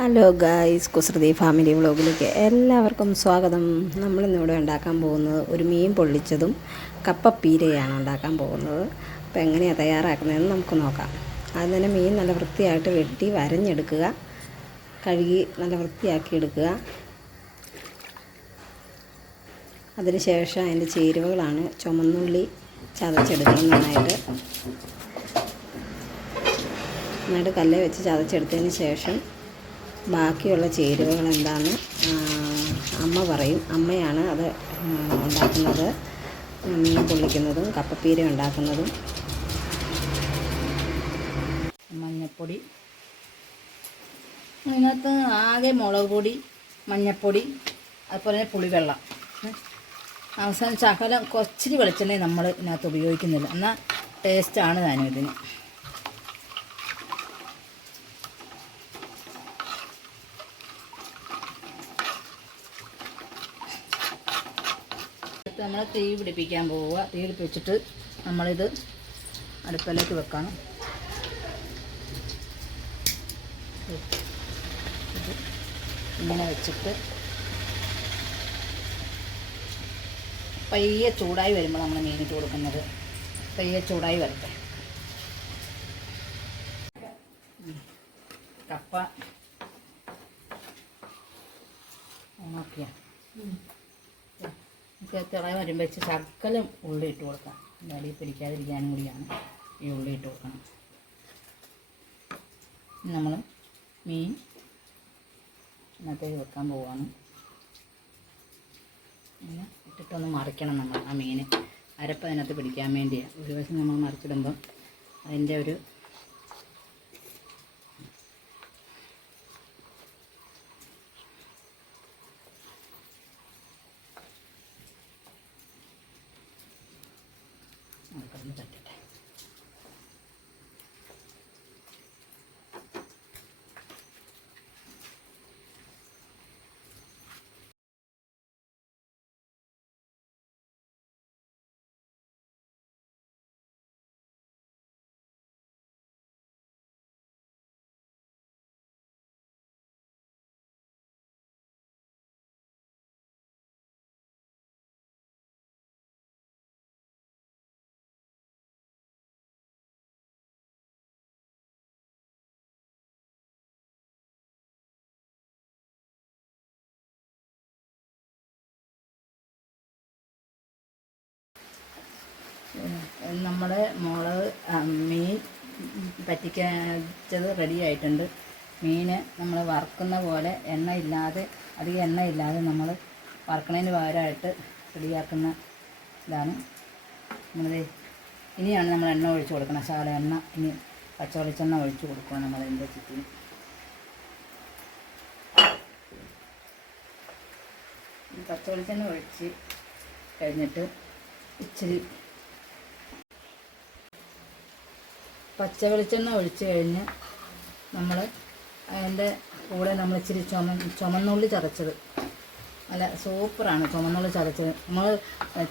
Hello guys കുസൃതി family വ്ളോഗിലേക്ക് എല്ലാവർക്കും സ്വാഗതം. നമ്മളിന്നിവിടെ ഉണ്ടാക്കാൻ പോകുന്നത് ഒരു മീൻ പൊള്ളിച്ചതും കപ്പപ്പീരയാണ് ഉണ്ടാക്കാൻ പോകുന്നത്. അപ്പോൾ എങ്ങനെയാണ് തയ്യാറാക്കുന്നതെന്ന് നമുക്ക് നോക്കാം. ആദ്യം തന്നെ മീൻ നല്ല വൃത്തിയായിട്ട് വെട്ടി വരഞ്ഞെടുക്കുക. കഴുകി നല്ല വൃത്തിയാക്കി എടുക്കുക. അതിനുശേഷം അതിന്റെ ചേരുവകളാണ് ചുമന്നുള്ളി ചതച്ചെടുക്കുന്നത് നന്നായിട്ട്. നന്നായിട്ട് കല്ല് വെച്ച് ചതച്ചെടുത്തതിന് ശേഷം ബാക്കിയുള്ള ചേരുവകൾ എന്താണ് അമ്മ പറയും. അമ്മയാണ് അത് ഉണ്ടാക്കുന്നത്. മീൻ പൊള്ളിക്കുന്നതും കപ്പപ്പീര ഉണ്ടാക്കുന്നതും. മഞ്ഞപ്പൊടി. അതിനകത്ത് ആകെ മുളക് പൊടി മഞ്ഞപ്പൊടി അതുപോലെ തന്നെ പുളിവെള്ളം. അവസാനം ശകലം കുറച്ചിരി വെളിച്ചെണ്ണ നമ്മൾ ഇതിനകത്ത് ഉപയോഗിക്കുന്നില്ല. എന്നാൽ ടേസ്റ്റാണ് താനും ഇതിന് നമ്മൾ തീ പിടിപ്പിക്കാൻ പോവുക. തീ പിടിപ്പിച്ചിട്ട് നമ്മളിത് അടുപ്പിലേക്ക് വെക്കണം. ഇങ്ങനെ വെച്ചിട്ട് പയ്യെ ചൂടായി വരുമ്പോൾ നമ്മൾ മീനിട്ട് കൊടുക്കുന്നത്. പയ്യെ ചൂടായി വരട്ടെ. കപ്പ ഓണാക്കിയ. തിള വരുമ്പോൾ വെച്ച് ശർക്കലും ഉള്ളി ഇട്ട് കൊടുക്കാം. വലിയ പിടിക്കാതിരിക്കാനും കൂടിയാണ് ഈ ഉള്ളി ഇട്ട് കൊടുക്കണം. നമ്മൾ മീൻ ഇന്നത്തേക്ക് വെക്കാൻ പോവാണ്. ഇട്ടിട്ടൊന്ന് മറിക്കണം നമ്മൾ ആ മീൻ അരപ്പ് അതിനകത്ത് പിടിക്കാൻ വേണ്ടിയാണ് ഒരു വശം നമ്മൾ മറിച്ചിടുമ്പം അതിന്റെ ഒരു നമ്മുടെ മോൾ മീൻ പറ്റിക്കത് റെഡി ആയിട്ടുണ്ട്. മീൻ നമ്മൾ വറുക്കുന്ന പോലെ എണ്ണ ഇല്ലാതെ അധികം എണ്ണ ഇല്ലാതെ നമ്മൾ വറുക്കണതിന് പകരമായിട്ട് റെഡിയാക്കുന്ന ഇതാണ്. നമ്മളത് ഇനിയാണ് നമ്മൾ എണ്ണ ഒഴിച്ച് കൊടുക്കണം. ശകല എണ്ണ ഇനി പച്ചവെളിച്ചെണ്ണ ഒഴിച്ച് കൊടുക്കണം നമ്മൾ ഇതിന്റെ ചുറ്റിന്. പച്ചവെളിച്ചെണ്ണ ഒഴിച്ച് കഴിഞ്ഞിട്ട് ഇച്ചിരി പച്ച വെളിച്ചെണ്ണ ഒഴിച്ച് കഴിഞ്ഞ് നമ്മൾ അതിന്റെ കൂടെ നമ്മൾ ഇച്ചിരി ചുമ ചുമന്നുള്ളി ചതച്ചത്. അല്ല സൂപ്പറാണ് ചുമന്നുള്ളി ചതച്ചത്. നമ്മൾ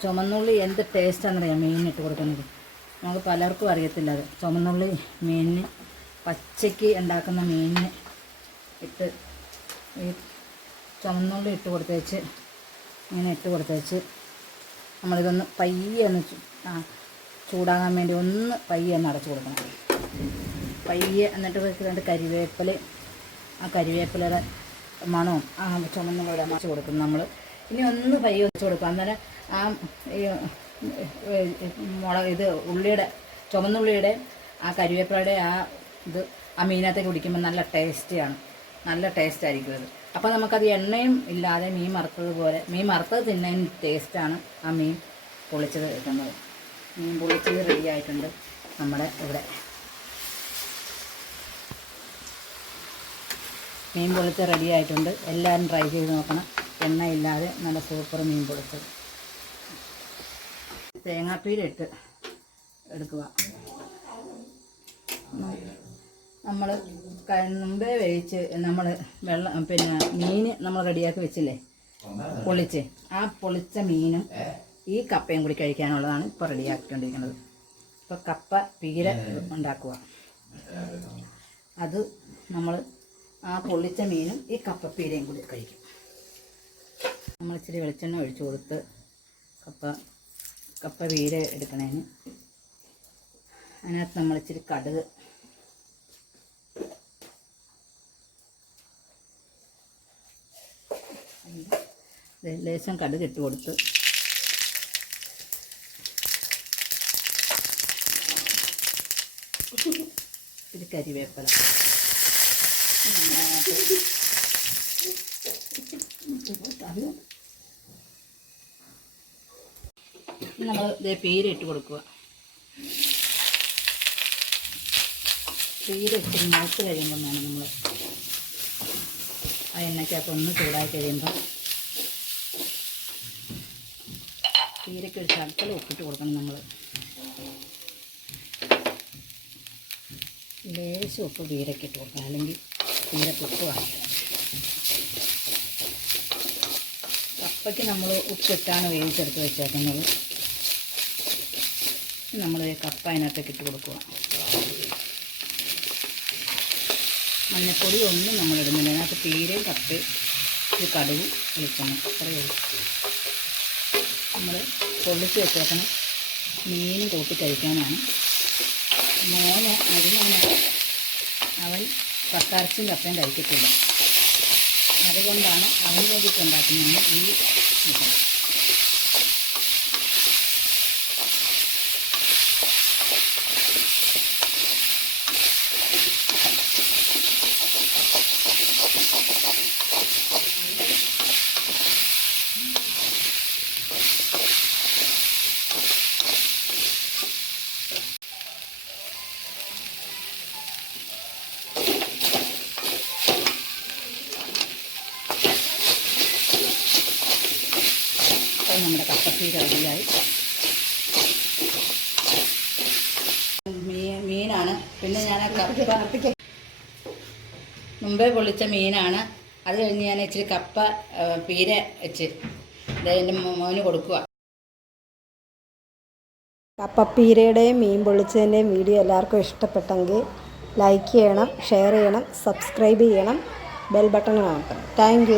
ചുമന്നുള്ളി എന്ത് ടേസ്റ്റാണെന്നറിയാം ഇട്ട് കൊടുക്കുന്നത്? നമുക്ക് പലർക്കും അറിയത്തില്ല അത്. ചുമന്നുള്ളി മീനിന് പച്ചയ്ക്ക് ഉണ്ടാക്കുന്ന മീനിന് ഇട്ട് ഈ ചുമന്നുള്ളി ഇട്ട് കൊടുത്തേച്ച് ഇങ്ങനെ ഇട്ട് കൊടുത്തേച്ച് നമ്മളിതൊന്ന് പയ്യെ ഒന്ന് ചു- ആ ചൂടാകാൻ വേണ്ടി ഒന്ന് പയ്യെ ഒന്ന് അടച്ചു കൊടുക്കണം. പയ്യെ എന്നിട്ട് വെച്ചിട്ട് കരിവേപ്പില ആ കരിവേപ്പിലയുടെ മണവും ആ ചുമന്ന കൂടെ അടച്ചു കൊടുക്കുന്നു നമ്മൾ ഇനി ഒന്ന് പയ്യെ വെച്ച് കൊടുക്കും. അന്നേരം ആ മുളക് ഇത് ഉള്ളിയുടെ ചുമന്നുള്ളിയുടെ ആ കരിവേപ്പിലയുടെ ആ ഇത് ആ മീനകത്തേക്ക് കുടിക്കുമ്പോൾ നല്ല ടേസ്റ്റിയാണ് നല്ല ടേസ്റ്റ് ആയിരിക്കും അത്. അപ്പോൾ നമുക്കത് എണ്ണയും ഇല്ലാതെ മീൻ വറുത്തതുപോലെ മീൻ വറുത്തത് തിന്നതിന് ടേസ്റ്റാണ് ആ മീൻ പൊളിച്ചത് കിട്ടുന്നത്. മീൻ പൊളിച്ചത് റെഡി ആയിട്ടുണ്ട് നമ്മുടെ ഇവിടെ. മീൻ പൊളിച്ച് റെഡി ആയിട്ടുണ്ട്. എല്ലാവരും ട്രൈ ചെയ്ത് നോക്കണം. എണ്ണ ഇല്ലാതെ നല്ല സൂപ്പർ മീൻ പൊളിച്ചത് തേങ്ങാപ്പീര ഇട്ട് എടുക്കുക നമ്മൾ മുമ്പേ വേവിച്ച് നമ്മൾ വെള്ളം പിന്നെ മീൻ നമ്മൾ റെഡിയാക്കി വെച്ചില്ലേ? പൊളിച്ച് ആ പൊളിച്ച മീനും ഈ കപ്പയും കൂടി കഴിക്കാനുള്ളതാണ് ഇപ്പോൾ റെഡിയാക്കിക്കൊണ്ടിരിക്കുന്നത് ഇപ്പോൾ കപ്പ പീര ഉണ്ടാക്കുക. അത് നമ്മൾ ആ പൊള്ളിച്ച മീനും ഈ കപ്പപ്പീരയും കൂടി കഴിക്കും. നമ്മൾ ഇച്ചിരി വെളിച്ചെണ്ണ ഒഴിച്ചു കൊടുത്ത് കപ്പ കപ്പ പീര എടുക്കണേന്. അതിനകത്ത് നമ്മൾ ഇച്ചിരി കടുക് ലേശം കടുക് ഇട്ട് കൊടുത്ത് ഇത്തിരി കരിവേപ്പില. നമ്മൾ ഇതേ പേര് ഇട്ട് കൊടുക്കുക പേര് ഇച്ചിരി മൂത്ത് കഴിയുമ്പം വേണം നമ്മൾ ആ എണ്ണയ്ക്കകത്ത് ഒന്ന് ചൂടായി കഴിയുമ്പോൾ പേരൊക്കെ ഒരു ശർക്കര ഉപ്പിട്ട് കൊടുക്കണം നമ്മൾ ലേശം ഉപ്പ് വീരയ്ക്ക് ഇട്ട് കൊടുക്കണം. അല്ലെങ്കിൽ പീരക്ക് ഉപ്പ് വാങ്ങിക്കണം കപ്പയ്ക്ക് നമ്മൾ ഉപ്പിട്ടാണ് വേവിച്ചെടുത്ത് വെച്ചേക്കുന്നത്. നമ്മൾ കപ്പ അതിനകത്തേക്ക് ഇട്ട് കൊടുക്കുക. മഞ്ഞപ്പൊടി ഒന്നും നമ്മൾ ഇടുന്നില്ല. അതിനകത്ത് തീരെയും കപ്പയും ഒരു കടുവും വെളിച്ചെണ്ണ അത്രയേ ഉള്ളൂ. നമ്മൾ പൊള്ളിച്ച് വെച്ചേക്കണം മീൻ കൂട്ടി കഴിക്കാനാണ്. മോന് അതിനാണ് അവൻ പത്താർച്ചും കപ്പയും കഴിക്കത്തില്ല അതുകൊണ്ടാണ് അവന് വേണ്ടിയിട്ട് ഉണ്ടാക്കുന്നതാണ് ഈ വിഭവം. നമ്മുടെ കപ്പപ്പീര റെഡിയായി. മീൻ മീനാണ്. പിന്നെ ഞാൻ കപ്പ മുമ്പേ പൊള്ളിച്ച മീനാണ്. അത് കഴിഞ്ഞ് ഞാൻ ഇച്ചിരി കപ്പ പീര വെച്ച് എന്റെ മോന് കൊടുക്കുക കപ്പപ്പീരയുടെയും മീൻ പൊള്ളിച്ചതിന്റെയും വീഡിയോ എല്ലാവർക്കും ഇഷ്ടപ്പെട്ടെങ്കിൽ ലൈക്ക് ചെയ്യണം ഷെയർ ചെയ്യണം സബ്സ്ക്രൈബ് ചെയ്യണം ബെൽ ബട്ടൺ കാണണം താങ്ക്